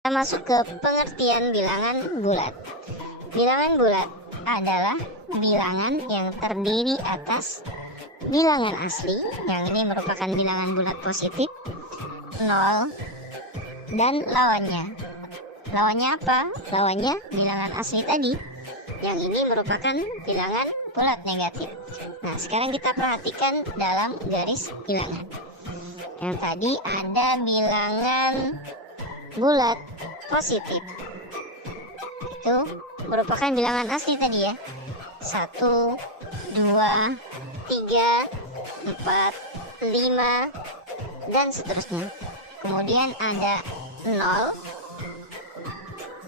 Kita masuk ke pengertian bilangan bulat. Bilangan bulat adalah bilangan yang terdiri atas bilangan asli, yang ini merupakan bilangan bulat positif, 0, dan lawannya. Lawannya apa? Lawannya bilangan asli tadi, yang ini merupakan bilangan bulat negatif. Nah, sekarang kita perhatikan dalam garis bilangan. Yang tadi ada bilangan bulat positif, itu merupakan bilangan asli tadi ya, 1, 2, 3, 4, 5, dan seterusnya. Kemudian ada 0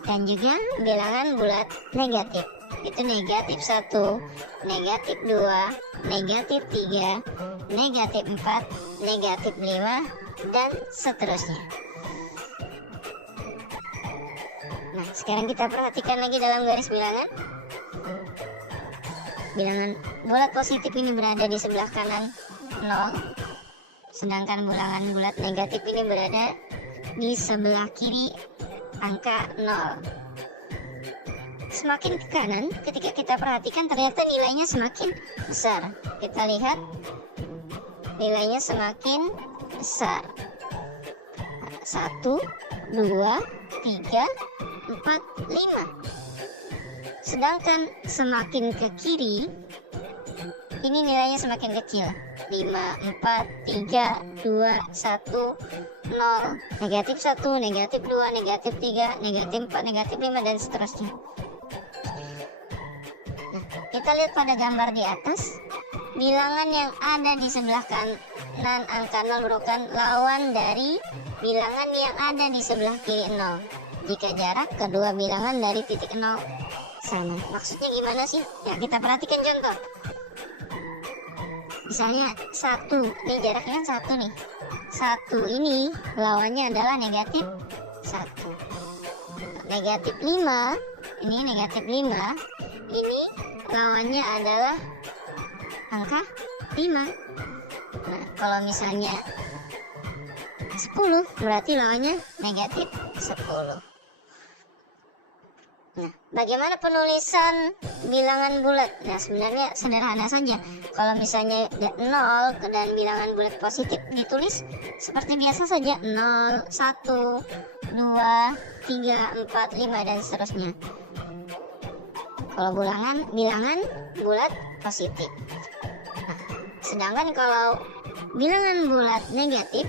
dan juga bilangan bulat negatif, itu negatif 1, negatif 2, negatif 3, negatif 4, negatif 5, dan seterusnya. Nah, sekarang kita perhatikan lagi dalam garis bilangan. Bilangan bulat positif ini berada di sebelah kanan 0, sedangkan bilangan bulat negatif ini berada di sebelah kiri angka 0. Semakin ke kanan, ketika kita perhatikan ternyata nilainya semakin besar. Kita lihat nilainya semakin besar. 1, 2, 3, 4, 5. Sedangkan semakin ke kiri, ini nilainya semakin kecil. 5, 4, 3, 2, 1, 0, negatif 1, negatif 2, negatif 3, negatif 4, negatif 5, dan seterusnya. Nah, kita lihat pada gambar di atas, bilangan yang ada di sebelah kanan angka 0 merupakan lawan dari bilangan yang ada di sebelah kiri 0 jika jarak kedua bilangan dari titik 0 sama. Maksudnya gimana sih? Ya, kita perhatikan contoh. Misalnya 1, ini jaraknya kan 1 nih. 1 ini lawannya adalah negatif 1. Negatif 5, ini negatif 5, ini lawannya adalah angka 5. Nah, kalau misalnya 10, berarti lawannya negatif 10. Nah, bagaimana penulisan bilangan bulat? Nah, sebenarnya sederhana saja. Kalau misalnya 0 dan bilangan bulat positif ditulis seperti biasa saja, 0, 1, 2, 3, 4, 5, dan seterusnya. Kalau bilangan bulat positif. Nah, sedangkan kalau bilangan bulat negatif,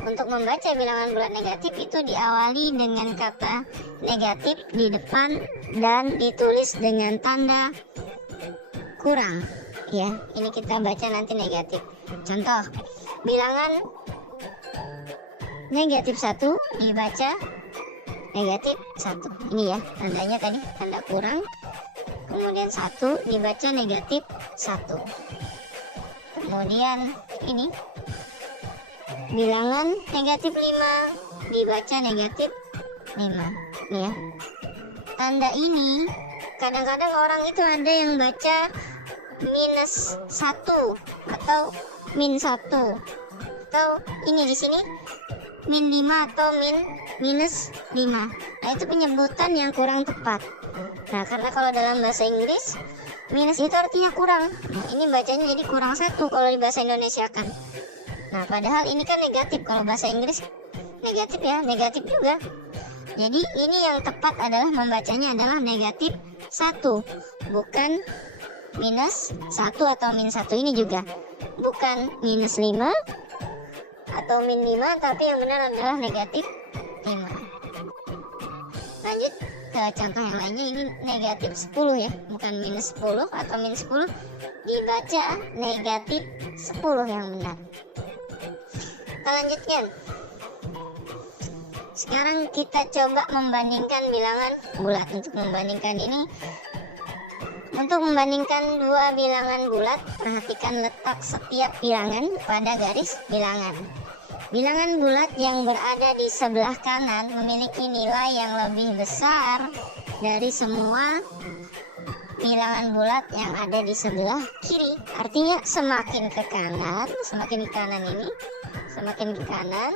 untuk membaca bilangan bulat negatif itu diawali dengan kata negatif di depan dan ditulis dengan tanda kurang. Ya, ini kita baca nanti negatif. Contoh, bilangan negatif 1 dibaca negatif 1. Ini ya, tandanya tadi tanda kurang. Kemudian 1 dibaca negatif 1. Kemudian ini bilangan negatif 5 dibaca negatif 5 ya. Tanda ini kadang-kadang orang itu ada yang baca minus 1 atau min 1, atau ini di sini min 5 atau minus 5. Nah, itu penyebutan yang kurang tepat. Nah, karena kalau dalam bahasa Inggris minus itu artinya kurang. Nah, ini bacanya jadi kurang 1 kalau di bahasa Indonesia kan. Nah, padahal ini kan negatif. Kalau bahasa Inggris negatif ya, negatif juga. Jadi ini yang tepat adalah membacanya adalah negatif 1, bukan minus 1 atau min 1. Ini juga bukan minus 5 atau min 5, tapi yang benar adalah negatif 5. Lanjut ke contoh yang lainnya. Ini negatif 10 ya, bukan minus 10 atau min 10. Dibaca negatif 10 yang benar. Kita lanjutkan. Sekarang kita coba membandingkan bilangan bulat. Untuk membandingkan dua bilangan bulat, perhatikan letak setiap bilangan pada garis bilangan. Bilangan bulat yang berada di sebelah kanan memiliki nilai yang lebih besar dari semua bilangan bulat yang ada di sebelah kiri. Artinya semakin ke kanan ini, semakin ke kanan,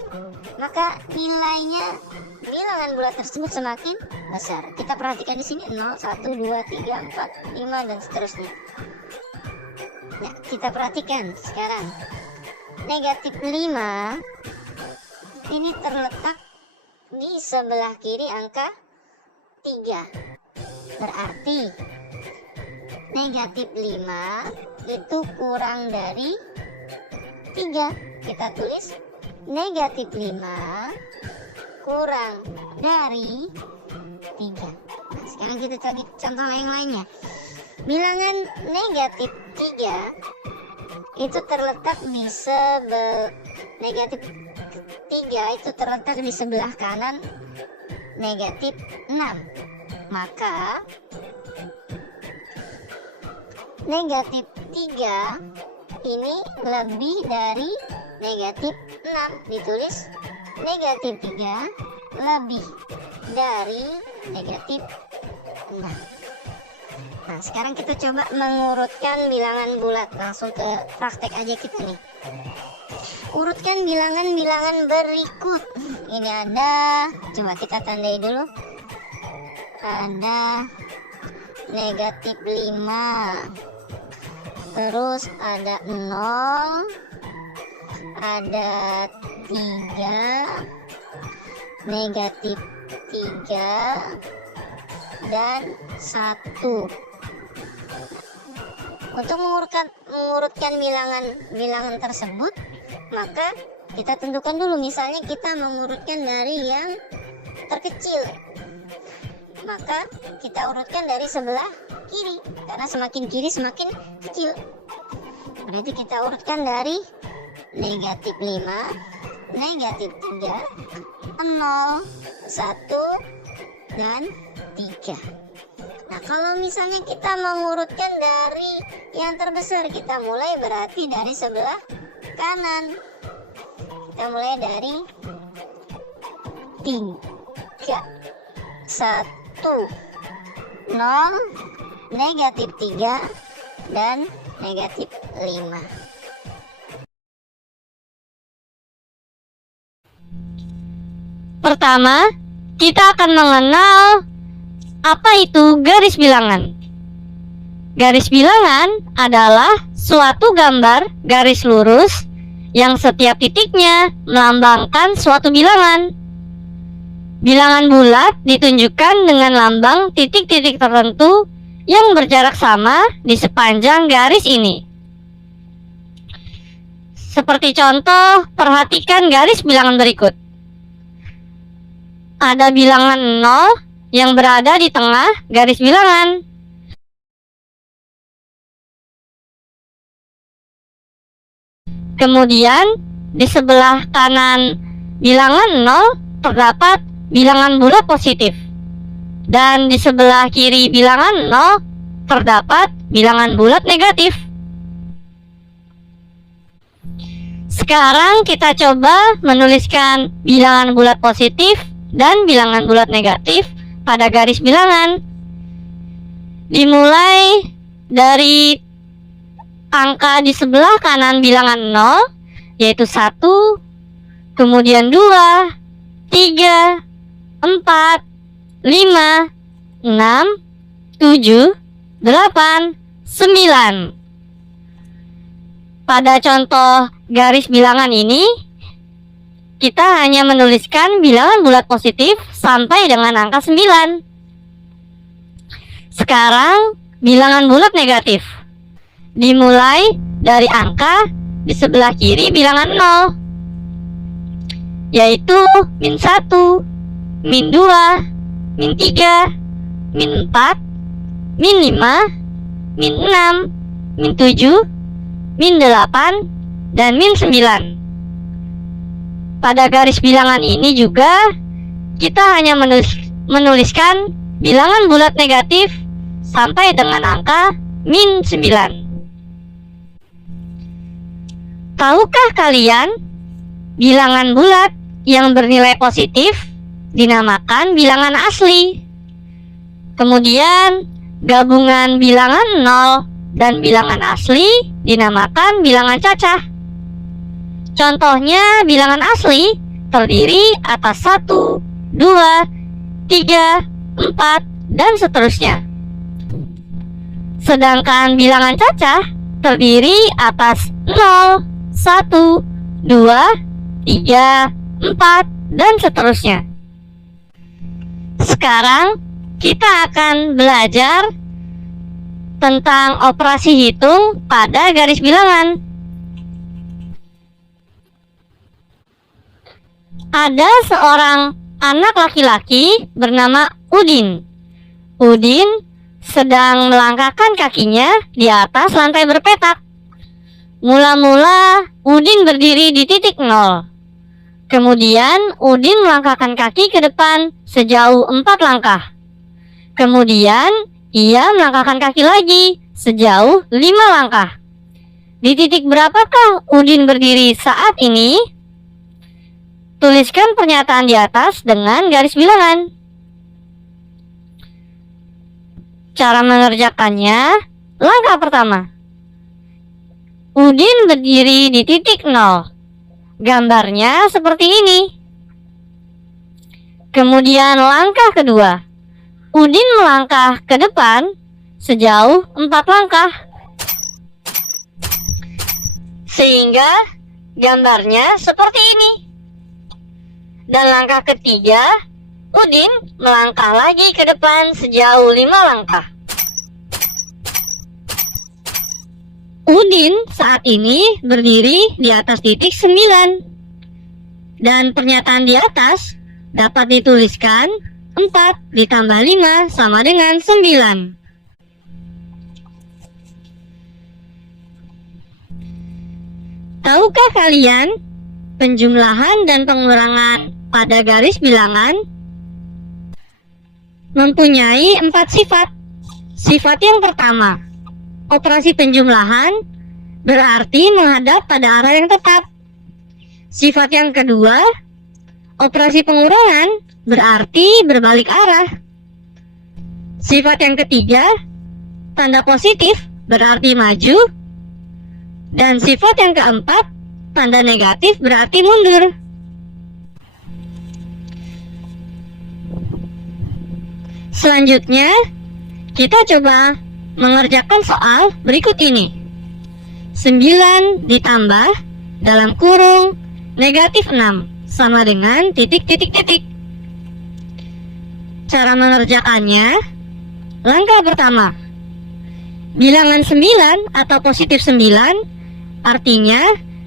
maka nilainya bilangan bulat tersebut semakin besar. Kita perhatikan di sini 0, 1, 2, 3, 4, 5 dan seterusnya. Nah, kita perhatikan sekarang. Negatif 5 ini terletak di sebelah kiri angka 3. Berarti negatif 5 itu kurang dari 3. Kita tulis negatif 5 kurang dari 3. Nah, sekarang kita cari contoh yang lainnya. Bilangan negatif 3 itu terletak di negatif 3 itu terletak di sebelah kanan negatif 6. Maka negatif 3 ini lebih dari negatif 6. Ditulis negatif 3 lebih dari negatif 6. Nah, sekarang kita coba mengurutkan bilangan bulat. Langsung ke praktek aja kita nih. Urutkan bilangan-bilangan berikut. Ini ada, coba kita tandai dulu. Ada negatif 5. Terus ada 0. Ada 3. Negatif 3. Dan 1. Untuk mengurutkan bilangan tersebut, maka kita tentukan dulu. Misalnya kita mengurutkan dari yang terkecil, maka kita urutkan dari sebelah kiri, karena semakin kiri semakin kecil. Berarti kita urutkan dari negatif 5, negatif 3, 0, 1, dan 3. Nah, kalau misalnya kita mengurutkan dari yang terbesar, kita mulai berarti dari sebelah kanan. Kita mulai dari 3, 1, 0, negatif 3, dan negatif 5. Pertama, kita akan mengenal apa itu garis bilangan. Garis bilangan adalah suatu gambar garis lurus yang setiap titiknya melambangkan suatu bilangan. Bilangan bulat ditunjukkan dengan lambang titik-titik tertentu yang berjarak sama di sepanjang garis ini. Seperti contoh, perhatikan garis bilangan berikut. Ada bilangan 0 yang berada di tengah garis bilangan. Kemudian di sebelah kanan bilangan 0 terdapat bilangan bulat positif, dan di sebelah kiri bilangan 0 terdapat bilangan bulat negatif. Sekarang kita coba menuliskan bilangan bulat positif dan bilangan bulat negatif pada garis bilangan. Dimulai dari angka di sebelah kanan bilangan 0, yaitu 1, kemudian 2, 3, 4, 5, 6, 7, 8, 9. Pada contoh garis bilangan ini, kita hanya menuliskan bilangan bulat positif sampai dengan angka 9. Sekarang bilangan bulat negatif. Dimulai dari angka di sebelah kiri bilangan 0, yaitu min 1, min 2, min 3, min 4, min 5, min 6, min 7, min 8, dan min 9. Pada garis bilangan ini juga kita hanya menuliskan bilangan bulat negatif sampai dengan angka min 9. Tahukah kalian, bilangan bulat yang bernilai positif dinamakan bilangan asli. Kemudian Gabungan bilangan 0 dan bilangan asli dinamakan bilangan cacah. Contohnya, bilangan asli terdiri atas 1, 2, 3, 4, dan seterusnya. Sedangkan bilangan cacah terdiri atas 0, 1, 2, 3, 4, dan seterusnya. Sekarang kita akan belajar tentang operasi hitung pada garis bilangan. Ada seorang anak laki-laki bernama Udin. Udin sedang melangkahkan kakinya di atas lantai berpetak. Mula-mula Udin berdiri di titik 0. Kemudian Udin melangkahkan kaki ke depan sejauh 4 langkah. Kemudian ia melangkahkan kaki lagi sejauh 5 langkah. Di titik berapakah Udin berdiri saat ini? Tuliskan pernyataan di atas dengan garis bilangan. Cara mengerjakannya, langkah pertama. Udin berdiri di titik 0. Gambarnya seperti ini. Kemudian langkah kedua. Udin melangkah ke depan sejauh 4 langkah. Sehingga gambarnya seperti ini. Dan langkah ketiga, Udin melangkah lagi ke depan sejauh 5 langkah. Udin saat ini berdiri di atas titik 9. Dan pernyataan di atas dapat dituliskan 4 ditambah 5 sama dengan 9. Tahukah kalian penjumlahan dan pengurangan pada garis bilangan mempunyai 4 sifat? Sifat yang pertama, operasi penjumlahan berarti menghadap pada arah yang tetap. Sifat yang kedua, operasi pengurangan berarti berbalik arah. Sifat yang ketiga, tanda positif berarti maju. Dan sifat yang keempat, tanda negatif berarti mundur. Selanjutnya, kita coba mengerjakan soal berikut ini. 9 ditambah dalam kurung negatif 6 sama dengan titik-titik-titik. Cara mengerjakannya, langkah pertama. Bilangan 9 atau positif 9 artinya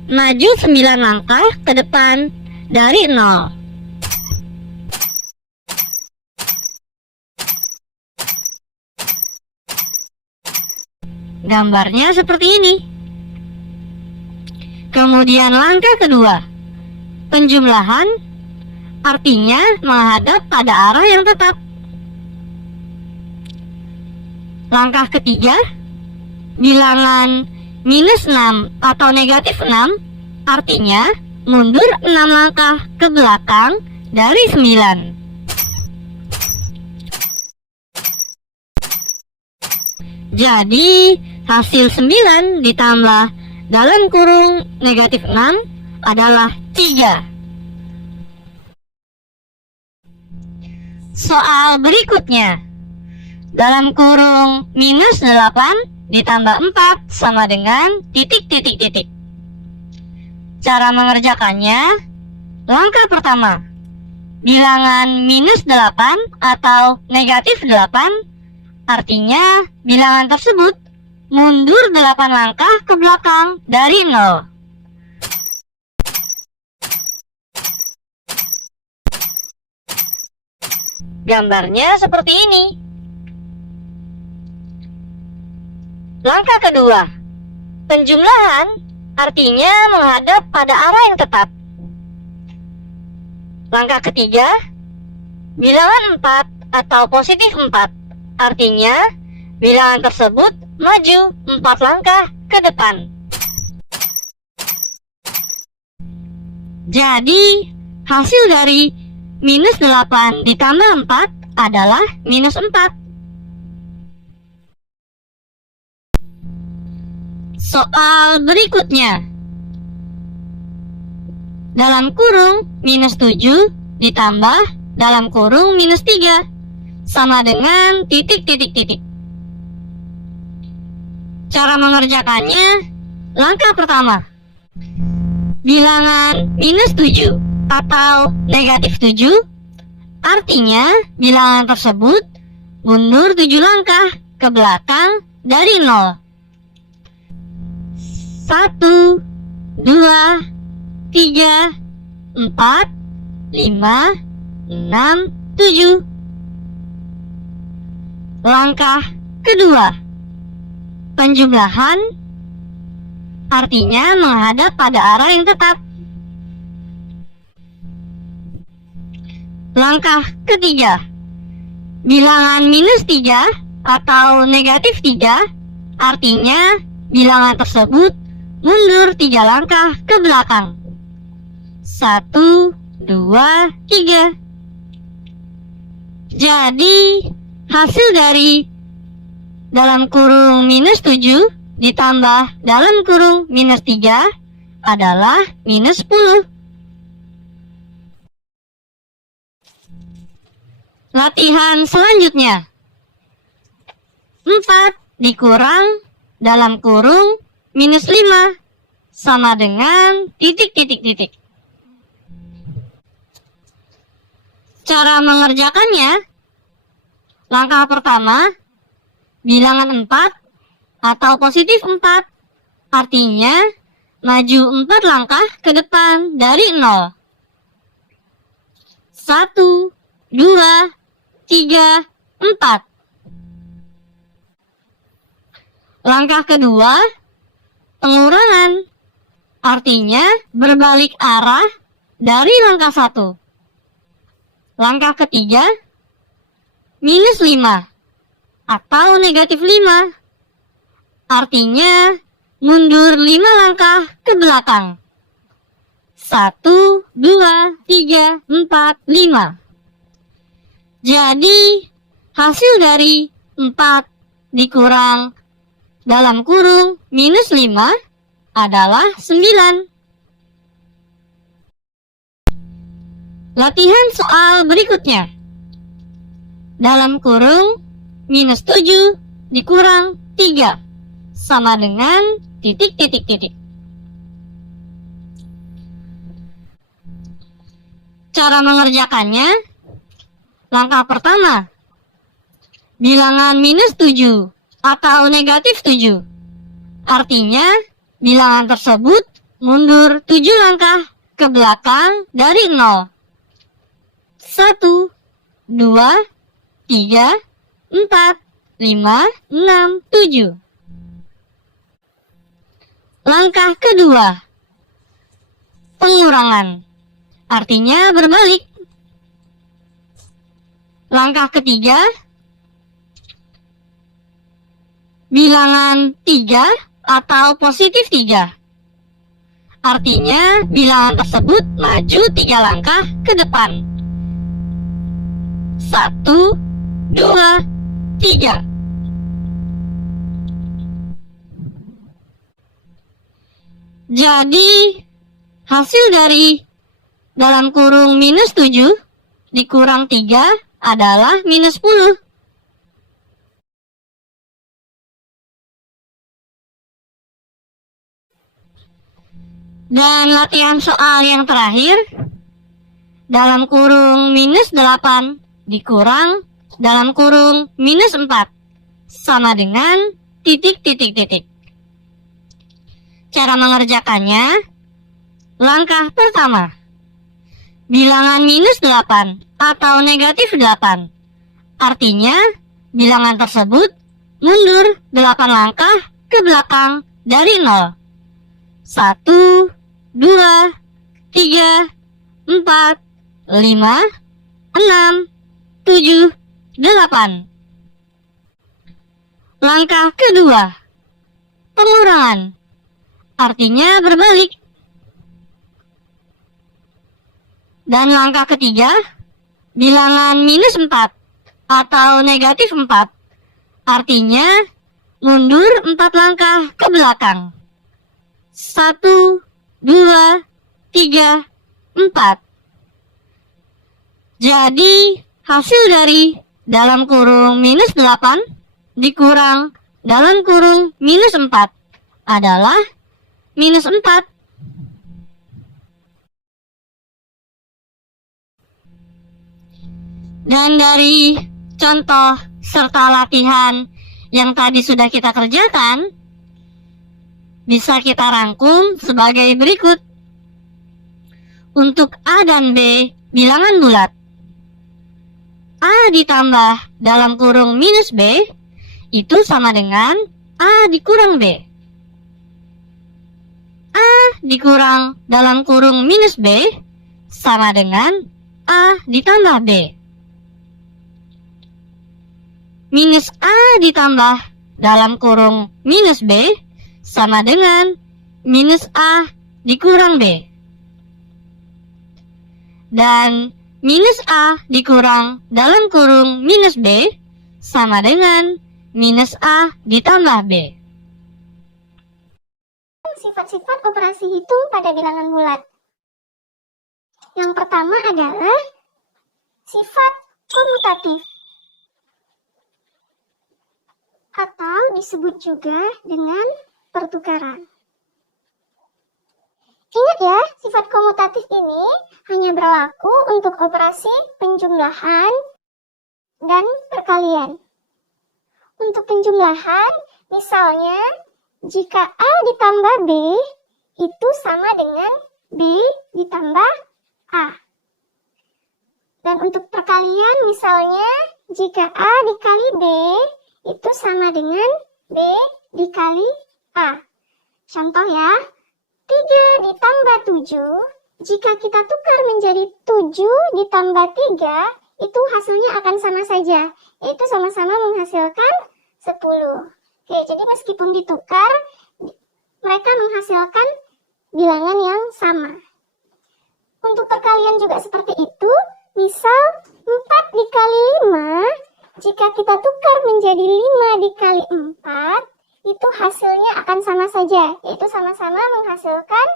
maju 9 langkah ke depan dari 0. Gambarnya seperti ini. Kemudian langkah kedua, penjumlahan artinya menghadap pada arah yang tetap. Langkah ketiga, bilangan minus 6 atau negatif 6 artinya mundur 6 langkah ke belakang dari 9. Jadi hasil 9 ditambah dalam kurung negatif 6 adalah 3. Soal berikutnya, dalam kurung minus 8 ditambah 4 sama dengan titik-titik-titik. Cara mengerjakannya, langkah pertama, bilangan minus 8 atau negatif 8 artinya bilangan tersebut mundur 8 langkah ke belakang dari 0. Gambarnya seperti ini. Langkah kedua, penjumlahan artinya menghadap pada arah yang tetap. Langkah ketiga, bilangan 4 atau positif 4 artinya bilangan tersebut maju 4 langkah ke depan. Jadi hasil dari minus 8 ditambah 4 adalah minus 4. Soal berikutnya. Dalam kurung minus 7 ditambah dalam kurung minus 3 sama dengan titik. Cara mengerjakannya, langkah pertama. Bilangan minus 7 atau negatif 7, artinya bilangan tersebut mundur 7 langkah ke belakang dari 0. 1, 2, 3, 4, 5, 6, 7. Langkah kedua, penjumlahan, artinya menghadap pada arah yang tetap. Langkah ketiga, bilangan minus 3 atau negatif 3, artinya bilangan tersebut mundur 3 langkah ke belakang. 1, 2, 3. Jadi hasil dari dalam kurung minus 7 ditambah dalam kurung minus 3 adalah minus 10. Latihan selanjutnya. 4 dikurang dalam kurung minus 5 sama dengan titik. Cara mengerjakannya, langkah pertama, bilangan 4 atau positif 4, artinya maju 4 langkah ke depan dari 0. 1, 2, 3, 4. Langkah kedua, pengurangan, artinya berbalik arah dari langkah 1. Langkah ketiga, minus 5 atau negatif 5, artinya mundur 5 langkah ke belakang. 1, 2, 3, 4, 5. Jadi hasil dari 4 dikurang dalam kurung minus 5 adalah 9. Latihan soal berikutnya. Dalam kurung minus 7 dikurang 3 sama dengan titik. Cara mengerjakannya, langkah pertama, bilangan minus 7 atau negatif 7, artinya bilangan tersebut mundur 7 langkah ke belakang dari 0. 1, 2, 3, 4, 5, 6, 7. Langkah kedua, pengurangan, artinya berbalik. Langkah ketiga, bilangan 3 atau positif 3, artinya bilangan tersebut maju 3 langkah ke depan. 1, 2, 3. Jadi hasil dari dalam kurung minus 7 dikurang 3 adalah minus 10. Dan latihan soal yang terakhir, dalam kurung minus 8 dikurang dalam kurung minus 4 sama dengan titik. Cara mengerjakannya, langkah pertama, bilangan minus 8 atau negatif 8, artinya bilangan tersebut mundur 8 langkah ke belakang dari 0. 1, 2, 3, 4, 5, 6, 7, 8. Langkah kedua, pengurangan, artinya berbalik. Dan langkah ketiga, bilangan minus 4 atau negatif 4, artinya mundur 4 langkah ke belakang. 1, 2, 3, 4. Jadi, hasil dari dalam kurung minus 8 dikurang dalam kurung minus 4 adalah minus 4. Dan dari contoh serta latihan yang tadi sudah kita kerjakan, bisa kita rangkum sebagai berikut. Untuk A dan B bilangan bulat, A ditambah dalam kurung minus B itu sama dengan A dikurang B. A dikurang dalam kurung minus B sama dengan A ditambah B. Minus A ditambah dalam kurung minus B sama dengan minus A dikurang B. Dan minus A dikurang dalam kurung minus B sama dengan minus A ditambah B. Sifat-sifat operasi hitung pada bilangan bulat. Yang pertama adalah sifat komutatif, atau disebut juga dengan pertukaran. Ingat ya, sifat komutatif ini hanya berlaku untuk operasi penjumlahan dan perkalian. Untuk penjumlahan, misalnya jika A ditambah B itu sama dengan B ditambah A. Dan untuk perkalian, misalnya jika A dikali B itu sama dengan B dikali A. Contoh ya, 3 ditambah 7, jika kita tukar menjadi 7 ditambah 3, itu hasilnya akan sama saja, yaitu sama-sama menghasilkan 10. Oke, jadi meskipun ditukar, mereka menghasilkan bilangan yang sama. Untuk perkalian juga seperti itu, misal 4 dikali 5, jika kita tukar menjadi 5 dikali 4, itu hasilnya akan sama saja, yaitu sama-sama menghasilkan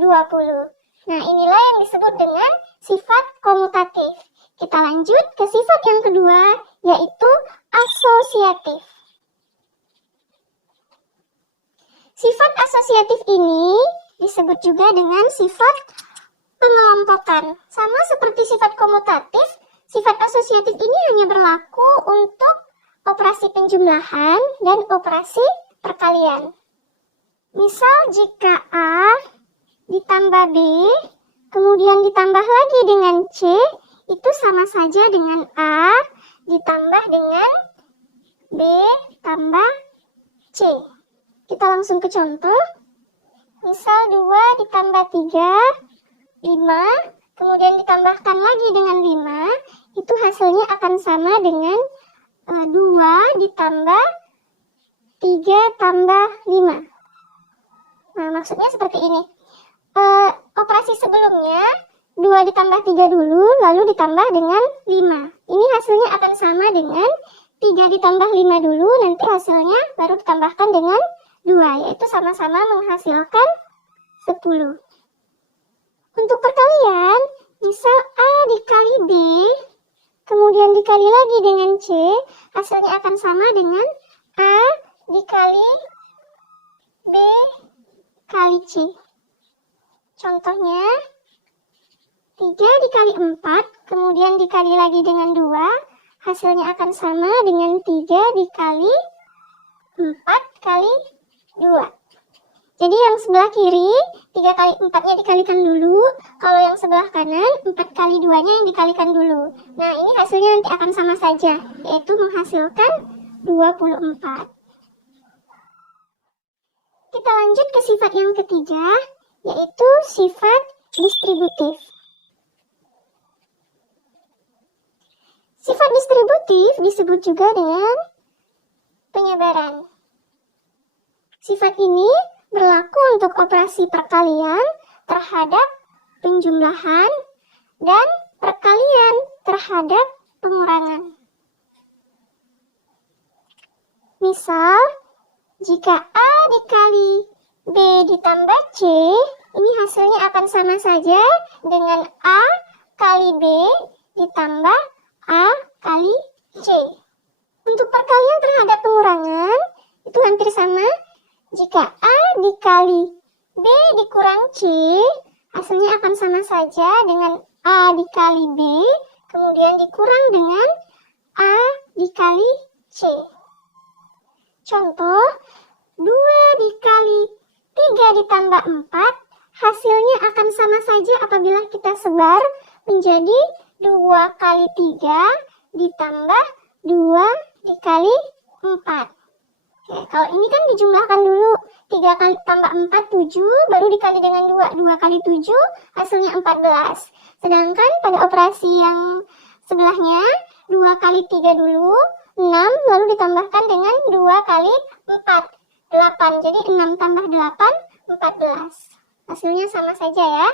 20. Nah, inilah yang disebut dengan sifat komutatif. Kita lanjut ke sifat yang kedua, yaitu asosiatif. Sifat asosiatif ini disebut juga dengan sifat pengelompokan. Sama seperti sifat komutatif, sifat asosiatif ini hanya berlaku untuk operasi penjumlahan dan operasi perkalian. Misal jika A ditambah B, kemudian ditambah lagi dengan C, itu sama saja dengan A ditambah dengan B tambah C. Kita langsung ke contoh. Misal 2 ditambah 3, 5, kemudian ditambahkan lagi dengan 5, itu hasilnya akan sama dengan 2 ditambah 3 tambah 5. Nah, maksudnya seperti ini. Operasi sebelumnya 2 ditambah 3 dulu, lalu ditambah dengan 5. Ini hasilnya akan sama dengan 3 ditambah 5 dulu, nanti hasilnya baru ditambahkan dengan 2, yaitu sama-sama menghasilkan 10. Untuk perkalian, misal A dikali B, kemudian dikali lagi dengan C, hasilnya akan sama dengan A dikali B kali C. Contohnya, 3 dikali 4, kemudian dikali lagi dengan 2, hasilnya akan sama dengan 3 dikali 4 kali 2. Jadi yang sebelah kiri, 3 kali 4-nya dikalikan dulu. Kalau yang sebelah kanan, 4 kali 2-nya yang dikalikan dulu. Nah, ini hasilnya nanti akan sama saja, yaitu menghasilkan 24. Kita lanjut ke sifat yang ketiga, yaitu sifat distributif. Sifat distributif disebut juga dengan penyebaran. Sifat ini berlaku untuk operasi perkalian terhadap penjumlahan dan perkalian terhadap pengurangan. Misal, jika A dikali B ditambah C, ini hasilnya akan sama saja dengan A kali B ditambah A kali C. Untuk perkalian terhadap pengurangan, itu hampir sama. Jika A dikali B dikurang C, hasilnya akan sama saja dengan A dikali B, kemudian dikurang dengan A dikali C. Contoh, 2 dikali 3 ditambah 4, hasilnya akan sama saja apabila kita sebar menjadi 2 kali 3 ditambah 2 dikali 4. Oke, kalau ini kan dijumlahkan dulu. 3 kali tambah 4, 7, baru dikali dengan 2. 2 kali 7, hasilnya 14. Sedangkan pada operasi yang sebelahnya, 2 kali 3 dulu, 6, lalu ditambahkan dengan 2 kali 4, 8. Jadi 6 tambah 8, 14. Hasilnya sama saja ya.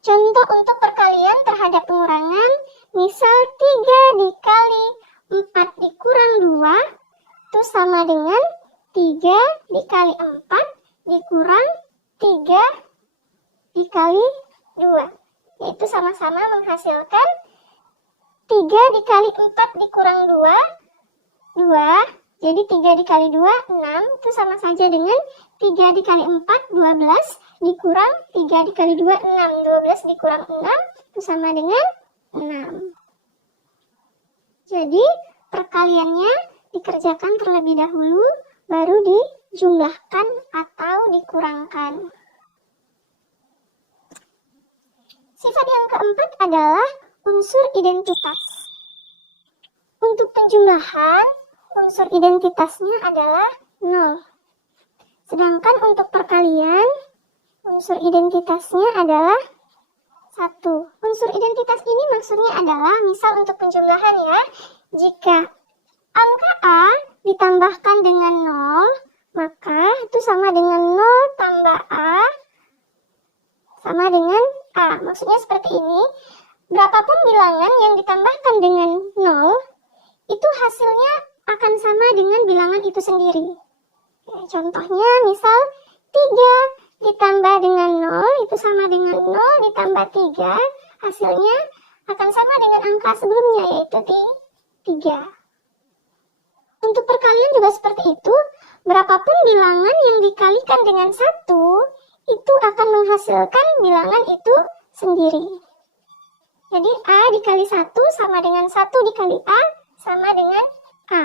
Contoh untuk perkalian terhadap pengurangan, misal 3 dikali 4 dikurang 2, itu sama dengan 3 dikali 4 dikurang 3 dikali 2. Yaitu sama-sama menghasilkan 3 dikali 4 dikurang 2, 2. Jadi 3 dikali 2, 6. Itu sama saja dengan 3 dikali 4, 12. Dikurang 3 dikali 2, 6. 12 dikurang 6, itu sama dengan 6. Jadi perkaliannya dikerjakan terlebih dahulu, baru dijumlahkan atau dikurangkan. Sifat yang keempat adalah unsur identitas. Untuk penjumlahan, unsur identitasnya adalah 0. Sedangkan untuk perkalian, unsur identitasnya adalah 1. Unsur identitas ini maksudnya adalah, misal untuk penjumlahan ya, jika angka A ditambahkan dengan 0, maka itu sama dengan 0 tambah A sama dengan A. Maksudnya seperti ini, berapapun bilangan yang ditambahkan dengan 0, itu hasilnya akan sama dengan bilangan itu sendiri. Contohnya misal 3 ditambah dengan 0 itu sama dengan 0 ditambah 3, hasilnya akan sama dengan angka sebelumnya, yaitu 3. Untuk perkalian juga seperti itu, berapapun bilangan yang dikalikan dengan 1, itu akan menghasilkan bilangan itu sendiri. Jadi A dikali 1 sama dengan 1 dikali A sama dengan A.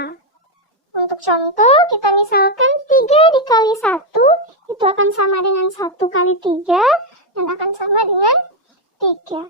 Untuk contoh, kita misalkan 3 dikali 1, itu akan sama dengan 1 kali 3, dan akan sama dengan 3.